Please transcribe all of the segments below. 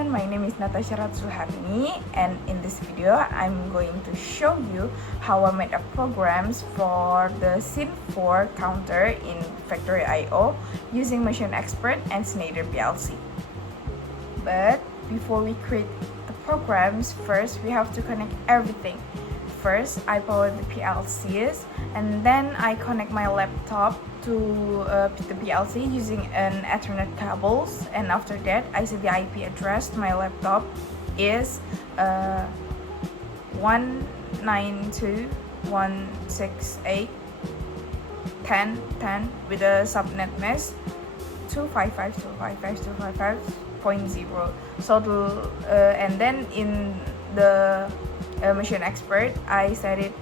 everyone, my name is Natasha Ratsulharini, and in this video I'm going to show you how I made a programs for the Scene 4 counter in Factory IO using Machine Expert and Schneider PLC. But before we create the programs, first we have to connect everything. First, I power the PLCs, and then I connect my laptop to the PLC using an Ethernet cables, and after that I set the IP address. My laptop is 192.168.10.10 with a subnet mask 255.255.255.0. So and then in the Machine Expert, I set it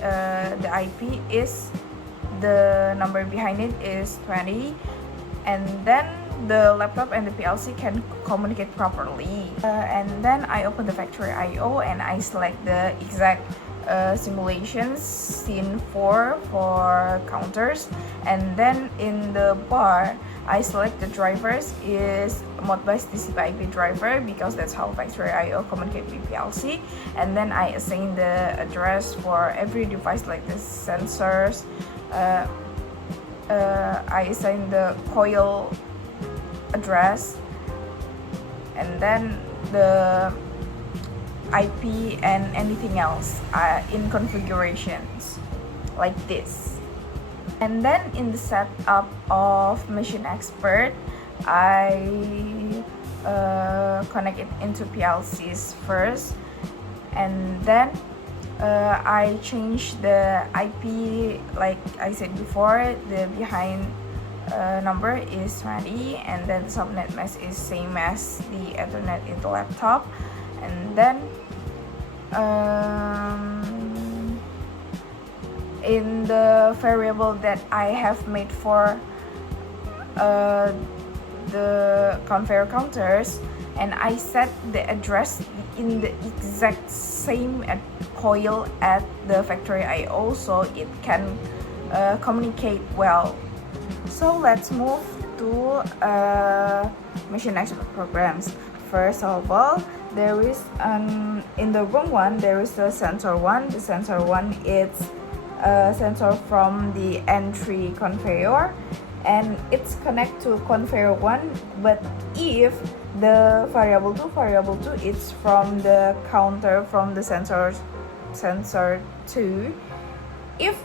the IP is, the number behind it is 20, and then the laptop and the PLC can communicate properly. And then I open the Factory IO and I select the exact simulations Scene 4 for counters, and then in the bar I select the drivers is Modbus TCP IP driver because that's how Factory IO communicate with PLC, and then I assign the address for every device like the sensors. I assign the coil address, and then the IP and anything else in configurations like this. And then in the setup of Machine Expert, I connect it into PLCs first, and then I change the IP like I said before. The behind number is 20, and then the subnet mask is same as the Ethernet in the laptop. And then in the variable that I have made for the conveyor counters, and I set the address in the exact same coil at the Factory IO so it can communicate well. So let's move to Machine Expert programs. First of all, there is in the room 1 there is the sensor 1. The sensor 1 is a sensor from the entry conveyor, and it's connect to conveyor 1. But if the variable 2 is from the counter from the sensor 2, if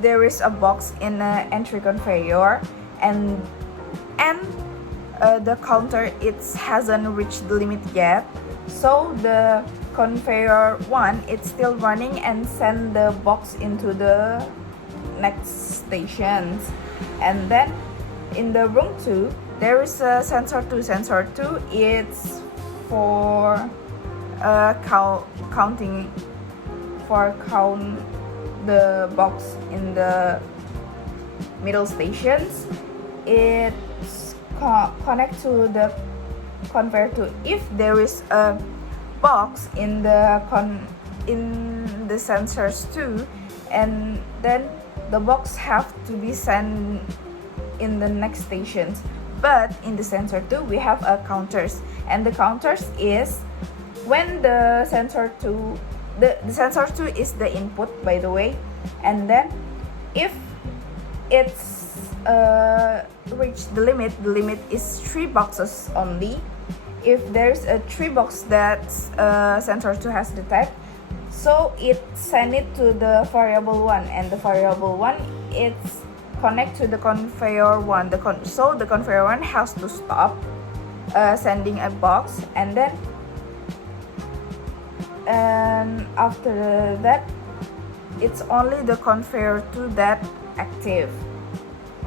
there is a box in the entry conveyor and the counter it hasn't reached the limit yet, so the conveyor 1 it's still running and send the box into the next stations. And then in the room 2 there is a sensor 2. Sensor 2 it's for count the box in the middle stations. It's connect to the conveyor 2 if there is a box in the sensors 2, and then the box have to be sent in the next stations. But in the sensor 2 we have a counters, and the counters is when the sensor 2 the sensor 2 is the input, by the way, and then if it's reach the limit is 3 boxes only. If there's a 3 box that sensor 2 has detected, so it send it to the variable 1, and the variable 1 it's connect to the conveyor 1. So the conveyor 1 has to stop sending a box, and then after that it's only the conveyor 2 that active,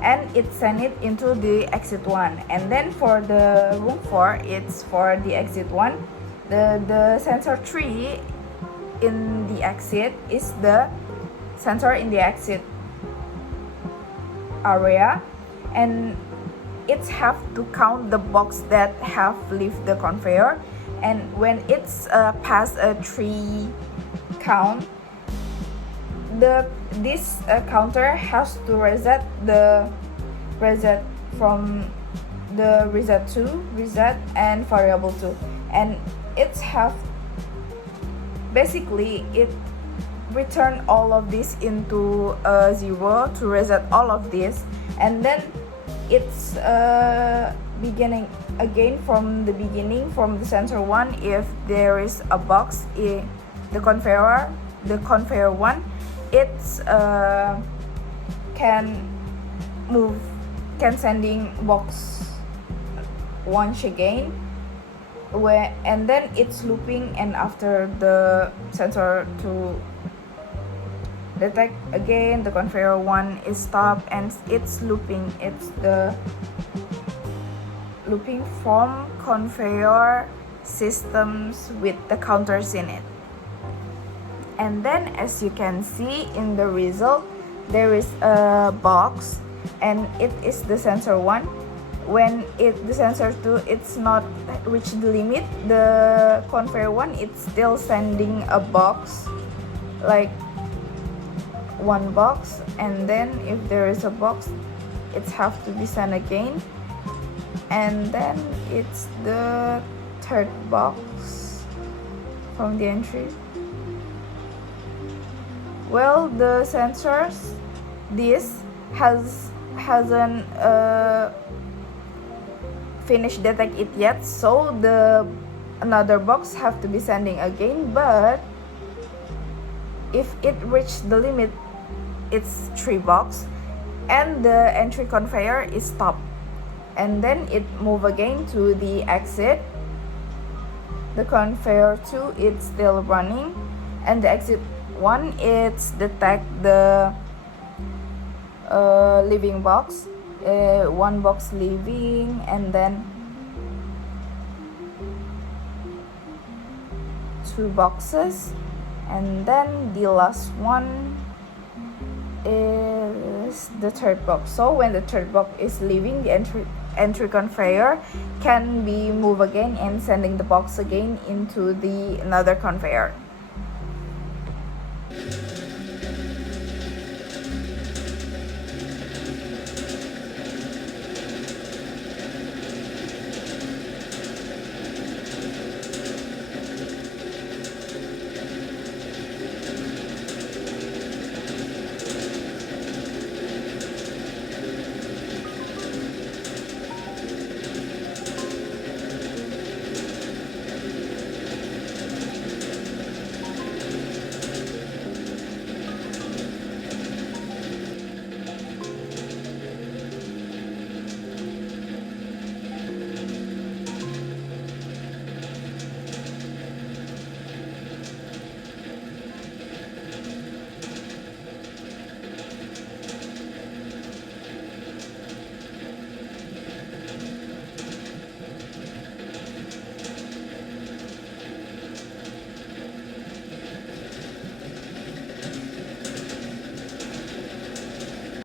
and it send it into the exit 1. And then for the room 4 it's for the exit 1. The sensor 3 in the exit is the sensor in the exit area, and it have to count the box that have leave the conveyor, and when it's past a 3 count, this counter has to reset from the reset 2, reset, and variable 2, and it's have basically it return all of this into 0 to reset all of this, and then it's beginning again from the beginning from the sensor 1. If there is a box in the conveyor 1, it's can sending box once again, and then it's looping, and after the sensor 2 detect again, the conveyor 1 is stopped and it's looping. It's the looping from conveyor systems with the counters in it. And then as you can see in the result, there is a box and it is the sensor 1. When the sensor 2 it's not reached the limit, the conveyor 1 it's still sending a box, like one box, and then if there is a box it have to be sent again, and then it's the third box from the entry. Well, the sensors, this hasn't finished detect it yet, so the another box have to be sending again, but if it reached the limit, it's 3 box, and the entry conveyor is stopped, and then it move again to the exit. The conveyor 2 it's still running, and the exit 1 it's detect the leaving box, 1 box leaving, and then 2 boxes, and then the last one is the third box. So when the third box is leaving, the entry conveyor can be moved again and sending the box again into the another conveyor.